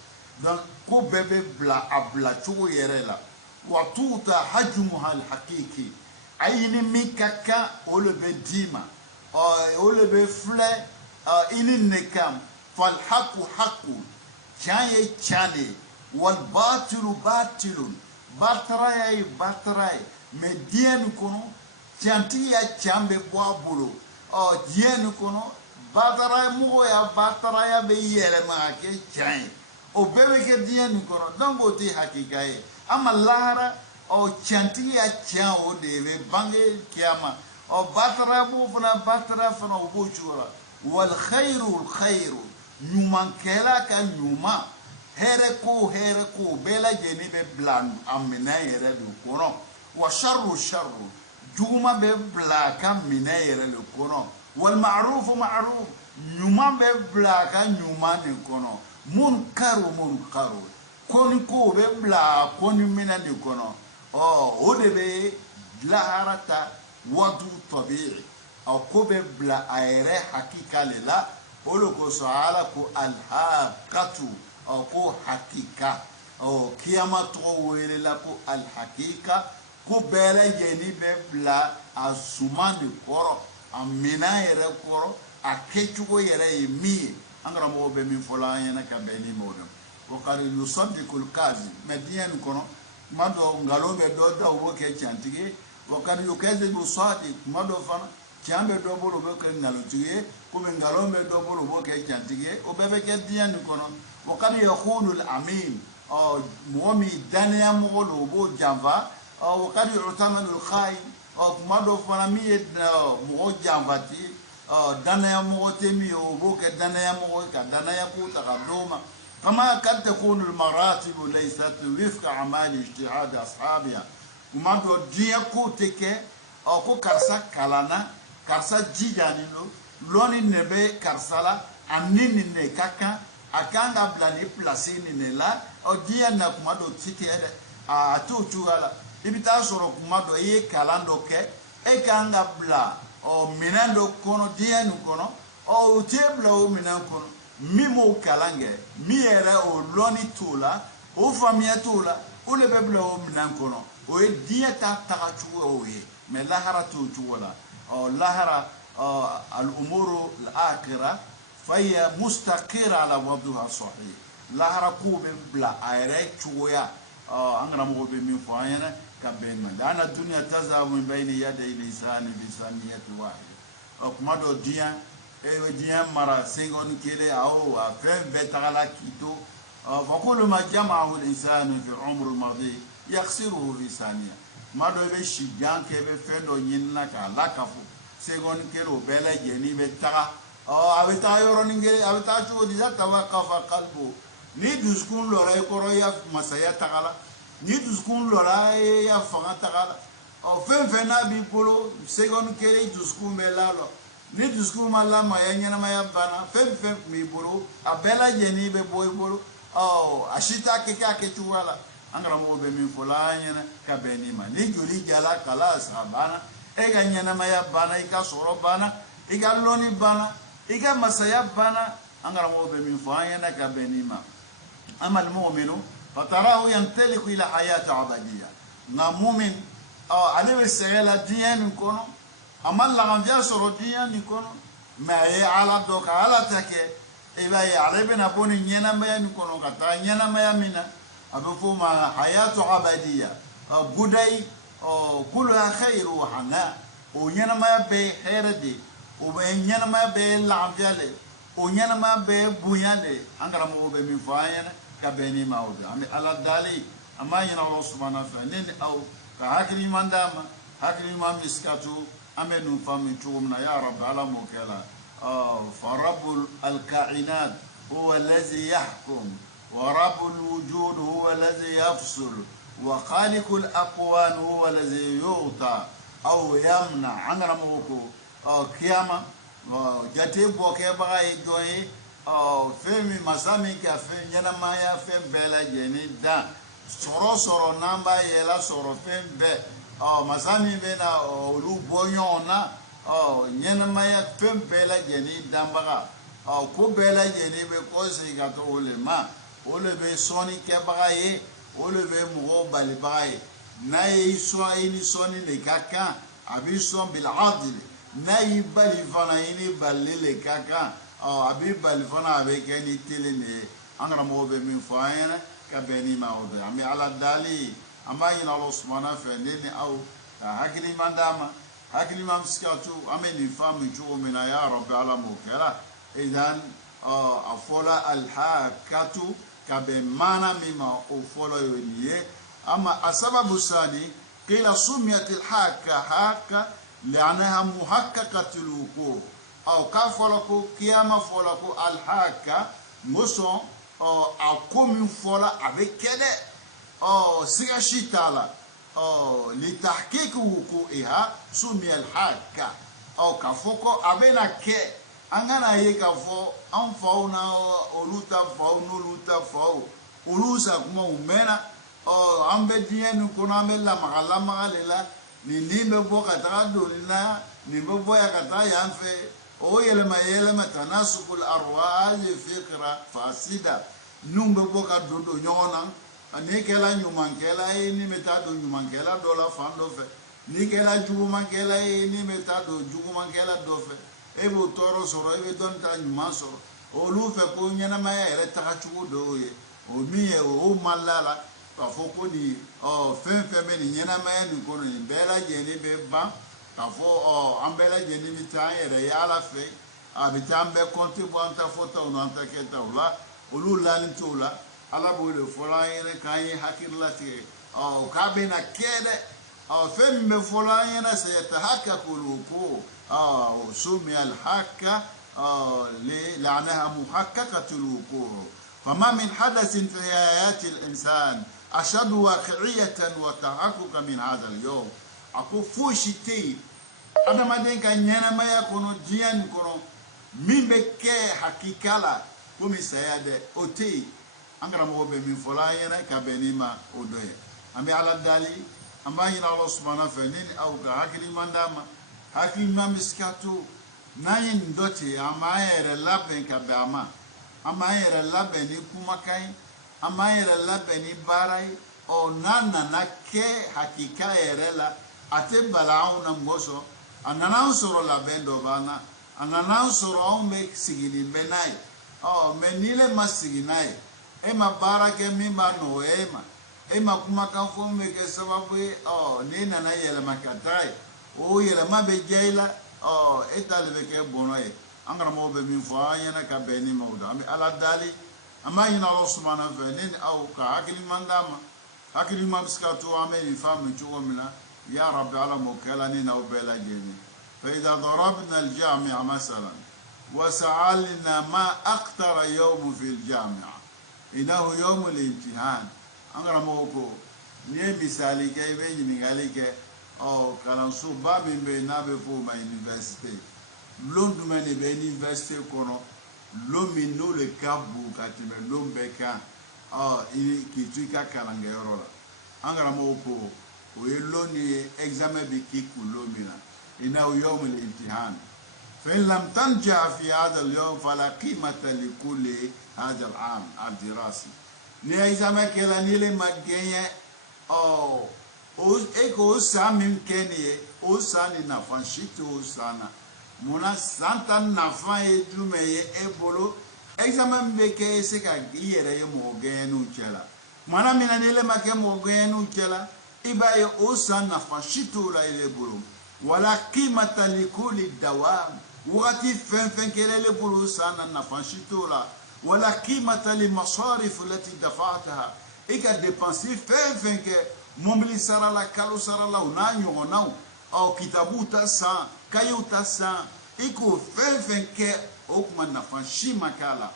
donc ko bebe bla abla chugo yerela wa tuta hajmuha al haqiqi ayni mikaka o le be dima o le be fle ini nekam fal haqu haqu chaye chade wal batilu batilun batray batray me dien kono chanti ya chambe boa bulo dien kono batara mo ya batara ya be yele ma ke chan o bebe ke dien kono dango ti hakika e ama lahara chanti ya chan o debe bange kiyama batara mo fana batara fana o bochura wal khairu nyuma kela ka nyuma here ko bela jeni be bland amina yere du kono wa sharru juma be blaka mina yere le kono wal ma'ruf nyuma be blaka nyuma ne kono munkaru koni ko be bla koni mina ne kono o de be laharata wadu tabi'i ko be bla ayre hakika lela o lo ko sala ko al-haqatu ko hakika kiyama to wele la ko al-hakika ko bela jeni be bla azumande koro amina yere koro akechugo yere yemi angara mo be min fola yana ka beni modam wa qad yusaddiqu al-qazi madiyan kono mado ngalobe do da wo ke chantige wa qad yukazibu sadiq mado fana chambe do bolo be ke ngalotige ko be ngalombe do bolo bo ke chantige o be ke diyan kono wa qad yakhulu al-amin momi dania mo lo bo java وقد يعتمد الخائن ما دو فنامي مو جامباتي دانا مو تيمي وبوك دانا مو كدانا يكو تقدوما كما قد تكون المراتب ليست وفق اعمال اجتهاد اصحابها ما دو ديكو تكه ko karsa kalana karsa jijani loni nebe karsala anini ne kaka akanga blani placini ne la dia na kuma do tike a to chuala ibita soro kuma do ye kalando ke e kanga bla minando kono dia nu kono tebla o minan kono mimo kalange mi era o loni tula o famia tula o le bebla o minan kono o e dia ta chuo o ye me lahara tu chuola lahara al-umuru al-akhirah faya mustaqira ala wadha sahih lahara ku bla ayre chuoya angara mo be min fo ayana kabben man dana dunya tazamu bayni yaday lisani bi saniyati wahid kuma do dia dia mara singon kile au afem betala kito fa kullu ma jama'ahu al-insanu fi umr al-madi yakhsiruhu fi saniya ma do be shigan ke be fendo nyinna ka lakafu singon kero bele jeni be taga awita yoro ninge awita chu di tawaqafa qalbu ni duskun lora koro ya masaya tagala ni duskun lora ya fanga tagala fen na bi polo segon kere duskun melalo ni dusukun ma lama ya ɲɛnamaya banna fɛn fɛn kun b'i bolo a bɛɛ lajɛlen bɛ bɔ i bolo a si t'a kɛ k'a kɛ cogoya la an karamɔgɔ bɛ min fɔ la an ɲɛna ka bɛn nin ma ni joli jala kala sa banna e ka ɲɛnamaya banna i ka sɔrɔ banna i ka lɔnni banna i ka masaya banna an karamɔgɔ bɛ min fɔ an ɲɛna ka bɛn nin ma ama al-mu'minu fatarahu yantaliqu ila hayati abadiyya nka mu'min ale bɛ sɛgɛn la diɲɛ nin kɔnɔ a ma laganfiya sɔrɔ diɲɛ nin kɔnɔ mɛ a ye ala dɔ ka ala ta kɛ i b'a ye ale bɛna bɔ nin ɲɛnamaya nin kɔnɔ ka taa ɲɛnamaya min na a bɛ fɔ o ma hayatu abadiyya budayi kuluha khayru wa hana o ɲɛnamaya bɛɛ ye hɛrɛ de o bɛ ɲɛnamaya bɛɛ ye laganfiya de o ɲɛnamaya bɛɛ ye bonya de an karamɔgɔ bɛ min fɔ an ɲɛna ka bɛn ni ma o de an bɛ ala dali an b'a ɲini Alahu subhanahu wa ta'ala ne ni aw ka hakili ɲuman d'a ma hakili ɲuman bɛ se ka to an bɛ nin faamu cogo min na ya rabbi ala m'o kɛ la fa rabbul al-kainat huwa allazi yahkum wa rabbul wujud huwa allazi yafsul wa khaliqul aqwan huwa allazi yu'ta aw yamna an karamɔgɔ ko kiyama jate bɔ kɛbaga ye jɔn ye fɛn min masa min ka fɛn ɲɛnamaya fɛn bɛɛ lajɛlen dan sɔrɔ n'an b'a yɛlɛ sɔrɔ fɛn bɛɛ masa min bɛ na olu bɔ ɲɔgɔn na ɲɛnamaya fɛn bɛɛ lajɛlen danbaga ko bɛɛ lajɛlen bɛ kɔsegin ka to o le ma o le bɛ sɔnni kɛbaga ye o le bɛ mɔgɔw balibaga ye n'a ye sɔn i ni sɔnni de ka kan a b'i sɔn bil adl n'a y'i bali fana i ni balili le ka kan a b'i bali fana a bɛ kɛ ni telen de ye an karamɔgɔ bɛ min fɔ an ɲɛna ka bɛn ni ma o de an bɛ ala dali an b'a ɲini Alahu subhanahu fɛ ne ni aw ka hakili ɲuman d'a ma hakili ɲuman bɛ se ka to an bɛ nin faamu cogo min na ya rabbi ala m'o kɛra idan a fɔla alhakatu ka bɛn maana min ma o fɔlɔ ye nin ye ama asababu sani qila sumiyatil haka لأنها محققة الوقوع أو كفلكو كيما فلكو الحاكة موسون أقوم فلا avec كده سيغشيتالا لتحقيق وقوعها سمي الحاكة أو كفوكو أبينا كي أنا يكفو أنفونا أولوتا فاو نولوتا فاو أولوسا كما أمنا أمبديا نكونا ملا مغلا مغلا ni bɛ bɔ ka taga doni na ni bɛ bɔ ya ka taa yan fɛ o yɛlɛma tanasukul arwah fikra fasida nun bɛ bɔ ka don ɲɔgɔn na ni kɛla ɲumankɛla ye ni bɛ taa don ɲumankɛla dɔ la fan dɔ fɛ ni kɛla jugumankɛla ye ni bɛ taa don jugumankɛla dɔ fɛ e b'o tɔɔrɔ sɔrɔ e bɛ dɔnni ta ɲuman sɔrɔ olu fɛ ko ɲɛnamaya yɛrɛ taga cogo dɔw ye o min ye o mala la k'a fɔ ko nin fɛn fɛn bɛ nin ɲɛnamaya nin kɔnɔ nin bɛɛ lajɛlen bɛ ban k'a fɔ an bɛɛ lajɛlen bɛ taa an yɛrɛ ye ala fɛ a bɛ taa an bɛɛ kɔnte bɔ an ta fɔtaw n'an ta kɛtaw la olu lalen t'o la ala b'o de fɔlɔ an yɛrɛ k'an ye hakili latigɛ k'a bɛ na kɛ dɛ fɛn min bɛ fɔlɔ an ɲɛna sayatahakkaku al-wuqu' sumiya al-hakka لأنها محققة الوقوع فما من حدث في حياة الإنسان أشد واقعية وتحققا من هذا اليوم أكو فوشتي أنا ما دين كان ينما يكونوا جيان كونوا من بكى حقيقة لا كم سيادة أوتي أنغرا مو بمن فلاينا كبنيما أودوي أمي على دالي أما ينا الله سبحانه فنين أو كهكلي من دام هكلي ما مسكاتو ناين دوتي أما يرلابن كباما أما يرلابن كوماكاي ama yɛrɛ labɛnni baara ye n'a nana kɛ hakika yɛrɛ la a tɛ bala anw na mɔsɔn a nana an sɔrɔ labɛn dɔ b'an na a nana an sɔrɔ anw bɛ sigilen bɛ n'a ye mɛ ni ne ma sigi n'a ye e ma baara kɛ min b'a nɔgɔya e ma kumakan fɔ min bɛ kɛ sababu ye n'e nana yɛlɛma ka taa ye o yɛlɛma bɛ diya i la e ta de bɛ kɛ bɔnɔ ye an karamɔgɔ bɛ min fɔ an ɲɛna ka bɛn ni ma o la an bɛ ala dali ama yina Allah subhanahu wa ta'ala ni aw ka hakili mandama hakili ma biska to ame ni famu cogo mina ya rabbi ala mo kala ni na ubela jeni fa idha darabna al jami'a masalan wa sa'alna ma aqtara yawm fi al jami'a inahu yawm al imtihan angara mo ko ni misali ke be ni ngali ke kalan su babi be na be fo ma university L'on domaine est l'université kono, l'homme no le kabu katime l'homme beka il qui tu ka kalanga yorola. Angara moko o yeloni examen bi kiku l'homme ina yom l'imtihan. فإن لم تنجح في هذا اليوم فلا قيمة لكل هذا العام الدراسي. Ni examen kela ni le magenya eko sa min kenye o sa ni na fanshiti o sana muna santa na fa e dume ye ebolo examen beke se ka yere ye mo genu chela mana mina ni le make mo genu chela iba ye o sa na fanshiti o la ile bolo wala qimata likuli dawam wakati fen kele le bolo sana na fanshiti o la ولا قيمة للمصارف التي دفعتها إيكا ديبانسي فين كي مومبلي سارا لا كالو سارا لا ونانيو وناو أو كتابو تاسا كايو تاسا إيكو فين كي أوكما نفانشي مكالا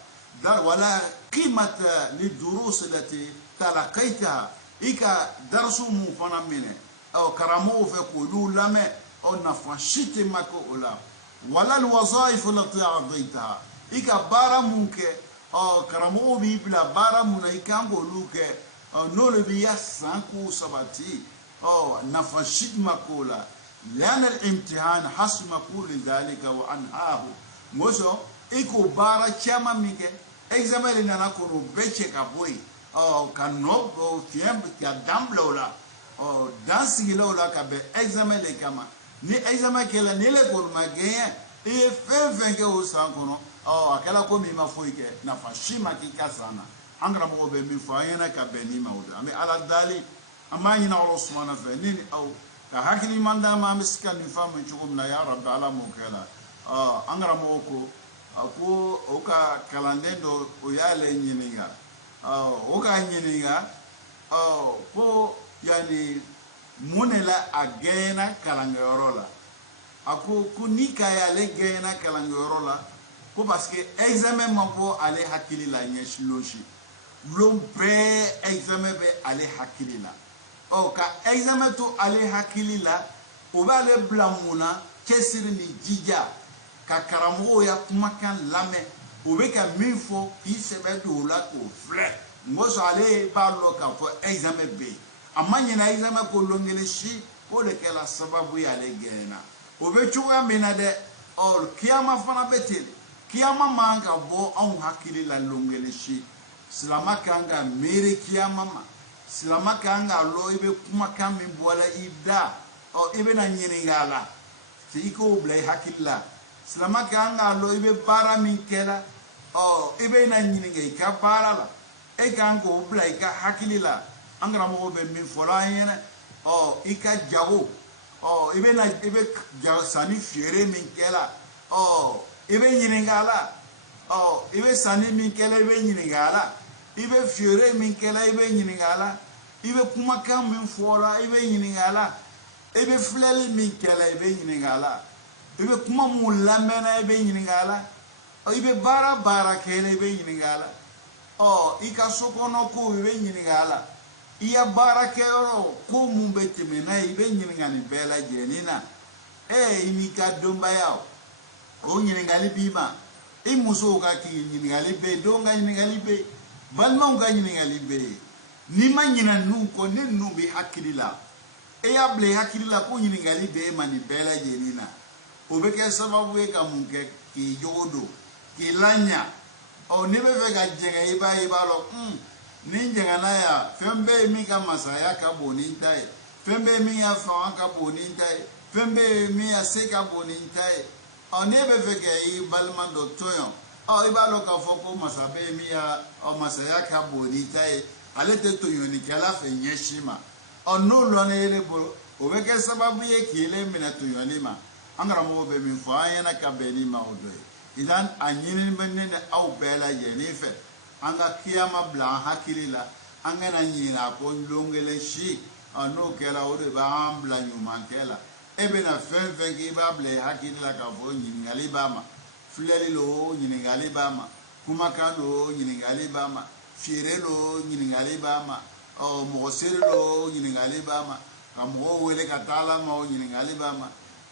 دار ولا قيمة للدروس التي تلقيتها إيكا درسو مفانا منه أو كرامو في قولو لما أو نفانشيتي مكو أولا ولا الوظائف التي أعطيتها إيكا بارا مونكي karamo bi bla bara muna ikango luke no le biya sanku sabati nafashid makula lana al-imtihan hasb makul dhalika wa anhahu moso iko bara chama mige examen na ko beche kaboy kano fiem ya damblola dansi lola ka be examen le kama ni examen kela ni le ko magenya e fen ke o sankono akela ko mi mafuike na fashima kikasana angra mo be mi fayena ka beni mauda ami ala dali amani na Allah subhanahu wa ta'ala au ka hakini manda ma miska ni famu chukum na ya rabbi ala mo kala angra mo ko o ka kalandendo o yale nyininga o ka nyininga ko yani munela agena kalanga yorola ako kunika yale gena kalanga yorola parce que examen mambo ale hakili la nyeshiloshi lombe examen be ale hakili la ka examen to ale hakili la o ba le blamuna kesiri ni jija ka karamo ya kumakan lame o be ka minfo ki sebe do la ko fle ngoso ale ba lo ka fo examen be amanye na examen ko longele shi ko le kala sababu ya le gena o be chuga menade kiyama fana betele kiyama manga bo on hakili la longele shi silama kanga mere kiyama ma silama kanga lo ibe kuma kammi bola ida ibe na nyiningala ti ko blay hakilla silama kanga lo ibe para min kela ibe na nyininga ka para la e kango blay ka hakilila angra mo be min fola yene ika jago ibe na ibe jago sani fiere min kela ibe nyiningala ibe sani min kela ibe nyiningala ibe fiore min kela ibe nyiningala ibe kuma kam min fora ibe nyiningala ibe flele min kela ibe nyiningala ibe kuma mulamena ibe nyiningala ibe bara kela ibe nyiningala ika sokono ko ibe nyiningala iya bara kero ko mumbete mena ibe nyiningani bela jenina inika domba yao o nyiningali bima muso ka ki nyiningali be donga nyiningali be balma nga nyiningali be ni ma nyina nu ko ni nu bi hakilila ya ble hakilila ko nyiningali be mani bela jenina o be ke sababu e ka munke ki jodo ki lanya ni be ve ga jenga iba lo ni jenga na ya fembe mi ka masaya ka boni tai fembe mi ya fa ka boni tai fembe mi ya se ka boni tai nebe veke balman do toyon ibalo ka foko masabe mi ya masaya ka boni tai alete toyon ni kala fe nyeshima no lo na ele bo o veke sababu ye kile mina toyon lima angara mo be mi fa yana ka beni ma odo idan anyini benene au bela yenife anga kiyama bla hakilila anga na nyina ko longele shi no kela o de ba ambla nyuma kela ebe na fen ki bable hakini la ka fo nyingali bama fleli lo nyingali bama kuma kano nyingali bama fiere lo nyingali bama mo sere lo nyingali bama ka mo wele ka tala mo nyingali bama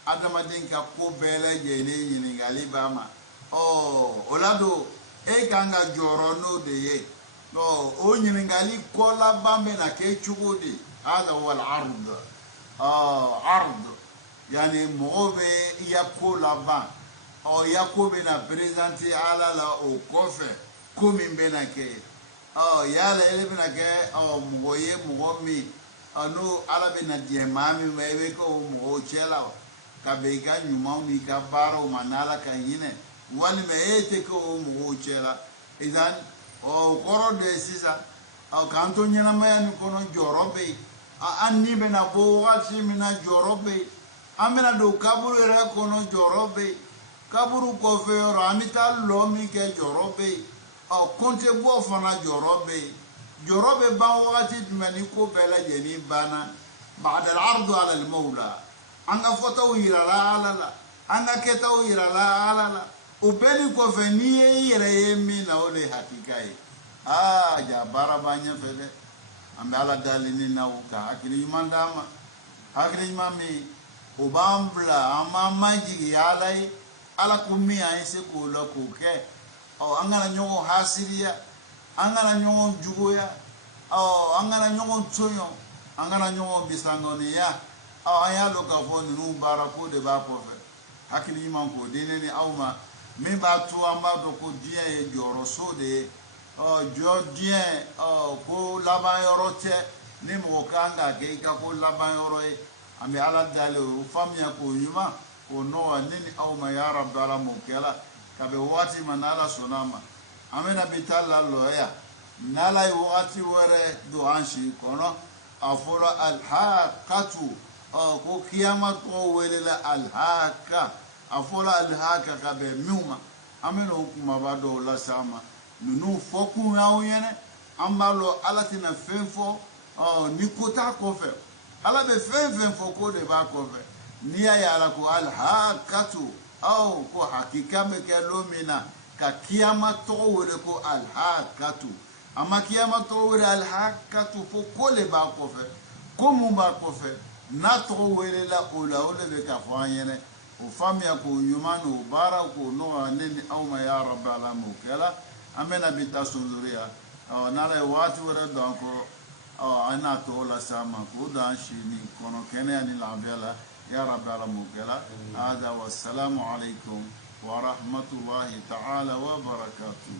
adamaden ka ko bɛɛ lajɛlen ɲininkali b'a ma o la don e kan ka jɔyɔrɔ n'o de ye o ɲininkali kɔ laban bɛna kɛ cogo di hada wal ard yani mɔgɔw bɛ i ya ko laban i ya ko bɛna présenter ala la o kɔfɛ ko min bɛna kɛ yala ele bɛna kɛ mɔgɔ ye mɔgɔ min n'o ala bɛna diɲɛ maa min ma i bɛ kɛ o mɔgɔw cɛ la ka bɛn i ka ɲumanw n'i ka baaraw ma n'ala ka hinɛ walima e tɛ kɛ o mɔgɔw cɛ la idan o kɔrɔ de ye sisan k'an to ɲɛnamaya nin kɔnɔ jɔyɔrɔ bɛ yen an ni bɛna bɔ wagati min na jɔyɔrɔ bɛ yen an bɛna don kaburu yɛrɛ kɔnɔ jɔyɔrɔ bɛ yen kaburu kɔfɛ yɔrɔ an bɛ taa lɔ min kɛ jɔyɔrɔ bɛ yen kɔnte bɔ fana jɔyɔrɔ bɛ yen jɔyɔrɔ bɛ ban wagati jumɛn ni ko bɛɛ lajɛlen banna ba'da al-ardu ala al-mawla an ka fɔtaw yirala ala la an ka kɛtaw yirala ala la o bɛɛ ni kɔfɛ n'i ye i yɛrɛ ye min na o de ye hakika ye ja baara b'an ɲɛfɛ dɛ an bɛ ala dali ni na ka hakili ɲuman d'a ma hakili ɲuman min o b'an bila an m'an majigi ala ye ala ko min an ye se k'o la k'o kɛ an kana ɲɔgɔn hasiriya an kana ɲɔgɔn juguya an kana ɲɔgɔn tɔɲɔ an kana ɲɔgɔn bisangɔniya an y'a dɔn k'a fɔ ninnu baara ko de b'a kɔfɛ hakili ɲuman k'o di ne ni aw ma min b'a to an b'a dɔn ko diɲɛ ye jɔyɔrɔso de ye diɲɛ ko laban yɔrɔ tɛ ni mɔgɔ kan k'a kɛ i ka ko laban yɔrɔ ye an bɛ ala dali o faamuya k'o ɲuman k'o nɔgɔya ne ni aw ma ya rabbi ala m'o kɛla ka bɛn waati ma n'ala sɔnna a ma an bɛna bi taa lalɔya n'ala ye wagati wɛrɛ don an si kɔnɔ a fɔra alhaqatu ko kiyama tɔgɔ welela alhaqa a fɔra alhaqa ka bɛn min ma an bɛna o kumaba dɔw lase an ma ninnu fɔkun y'aw ɲɛnɛ an b'a lɔn ala tɛna fɛn fɔ ni ko t'a kɔfɛ ala bɛ fɛn fɛn fɔ ko de b'a kɔfɛ n'i y'a ye ala ko alhaqatu ko hakika bɛ kɛ don min na ka kiyama tɔgɔ wele ko alhaqatu a ma kiyama tɔgɔ wele alhaqatu fo ko de b'a kɔfɛ ko mun b'a kɔfɛ n'a tɔgɔ welela o la o de bɛ ka fɔ an ɲɛnɛ o faamuya k'o ɲuman n'o baara k'o nɔgɔya ne ni aw ma ya rabbi ala m'o kɛla an bɛna bi ta sunzuriya n'ala ye waati wɛrɛ don an kɔrɔ an n'a tɔgɔ lase an ma k'o don an si ni kɔnɔ kɛnɛya ni lafiya la ya rabbi ala m'o kɛla hada wassalamu alaikum wa rahmatullahi ta'ala wa barakatuh